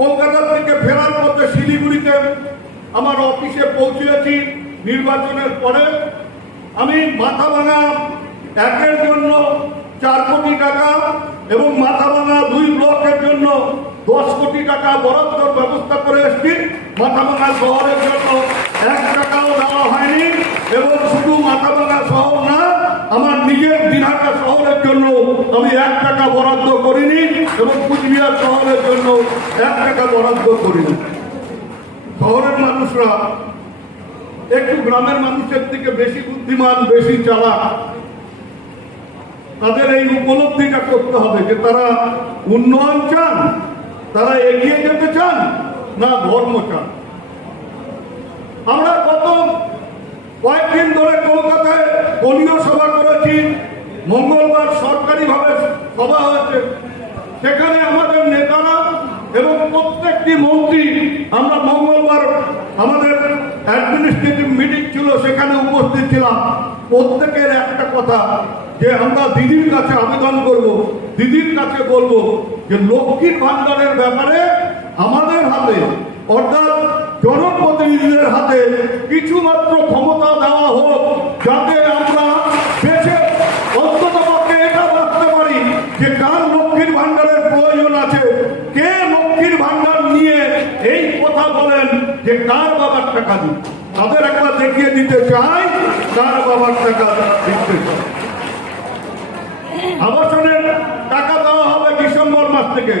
কলকাতা থেকে ফেরার পথে শিলিগুড়িতে আমার অফিসে পৌঁছেছি নির্বাচনের পরে। আমি মাথা ভাঙা একের জন্য চার কোটি টাকা এবং মাথা ভাঙা দুই ব্লকের জন্য দশ কোটি টাকা বরাদ্দর ব্যবস্থা করে এসেছি। মাথা ভাঙা শহরের জন্য এক টাকাও দেওয়া হয়নি এবং শুধু মাথা ভাঙা শহর না আমার নিজের দিনহাটা শহরের জন্য আমি এক টাকা বরাদ্দ করিনি এবং কুচবিহার শহরের জন্য এক টাকা বরাদ্দ করিনি। শহরের মানুষরা একটু গ্রামের মানুষের থেকে বেশি বুদ্ধিমান, বেশি চালাক। তাদের এই উপলব্ধিটা করতে হবে যে তারা উন্নয়ন চান, তারা এগিয়ে যেতে চান না ধর্ম চান। আমরা গত কয়েকদিন ধরে কলকাতায় দলীয় সভা করেছি, মঙ্গলবার সরকারিভাবে সভা হয়েছে সেখানে আমাদের নেতারা এবং প্রত্যেকটি মন্ত্রী, আমরা মঙ্গলবার আমাদের অ্যাডমিনিস্ট্রেটিভ মিটিং ছিল, সেখানে উপস্থিত ছিলাম। প্রত্যেকের একটা কথা, যে আমরা দিদির কাছে আবেদন করব, দিদির কাছে বলব যে লক্ষ্মীর ভান্ডারের ব্যাপারে আমাদের হাতে, অর্থাৎ জনপ্রতিনিধিদের হাতে, কিছুমাত্র ক্ষমতা দেওয়া হোক, যাতে যে কার লক্ষ্মীর ভাণ্ডারের প্রয়োজন আছে? কে লক্ষ্মীর ভাণ্ডার নিয়ে এই কথা বলেন যে কার বাবার টাকা দিন? তাদের একবার দেখিয়ে দিতে চাই, কার বাবার টাকা দিতে চাই। আবাসনের টাকা দেওয়া হবে ডিসেম্বর মাস থেকে।